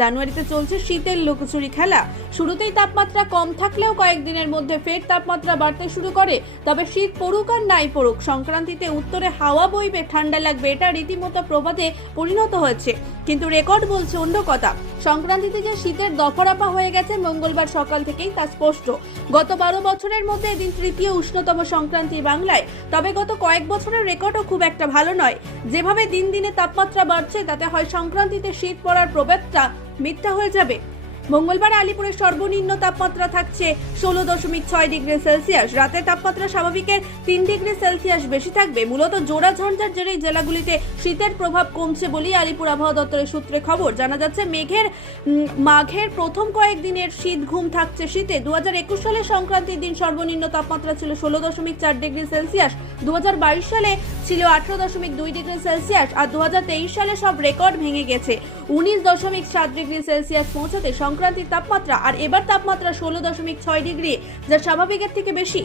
জানুয়ারিতে চলছে শীতের লুকোচুরি খেলা। শুরুতেই তাপমাত্রা কম থাকলেও কয়েকদিনের মধ্যে ফের তাপমাত্রা বাড়তে শুরু করে। তবে শীত পড়ুক আর নাই পড়ুক, সংক্রান্তিতে উত্তরে হাওয়া বইবে, ঠান্ডা লাগবে এটা রীতিমতো প্রবাদে পরিণত হয়েছে। কিন্তু রেকর্ড বলছে অন্য কথা। সংক্রান্তিতে যে শীতের দফারাপা হয়ে গেছে, মঙ্গলবার সকাল থেকেই তা স্পষ্ট। গত বারো বছরের মধ্যে এদিন তৃতীয় উষ্ণতম সংক্রান্তি বাংলায়। তবে গত কয়েক বছরের রেকর্ডও খুব একটা ভালো নয়। যেভাবে দিন দিনে তাপমাত্রা বাড়ছে, তাতে হয় সংক্রান্তিতে শীত পড়ার প্রভেদটা মিথ্যা হয়ে যাবে। মঙ্গলবার আলিপুরের সর্বনিম্ন তাপমাত্রা থাকছে ষোলো দশমিক ছয় ডিগ্রি সেলসিয়াস। রাতের তাপমাত্রা স্বাভাবিকের তিন ডিগ্রি সেলসিয়াস বেশি থাকবে। মূলত জোড়া ঝঞ্ঝার জেরে জেলাগুলিতে শীতের প্রভাব কমছে বলেই আলিপুর আবহাওয়া দপ্তরের সূত্রে খবর। জানা যাচ্ছে, মেঘের মাঘের প্রথম কয়েকদিনের শীত ঘুম থাকছে শীতে। দু একুশ সালে সংক্রান্তির দিন সর্বনিম্ন তাপমাত্রা ছিল ষোলো দশমিক চার ডিগ্রি সেলসিয়াস। দু হাজার বাইশ সালে ছিল আঠারো দশমিক দুই ডিগ্রি সেলসিয়াস আর দু হাজার তেইশ সালে সব রেকর্ড ভেঙে গেছে। উনিশ দশমিক সাত ডিগ্রি সেলসিয়াস পৌঁছাতে সংক্রান্তির তাপমাত্রা আর এবার তাপমাত্রা ষোলো দশমিক ছয় ডিগ্রি, যা স্বাভাবিকের থেকে বেশি।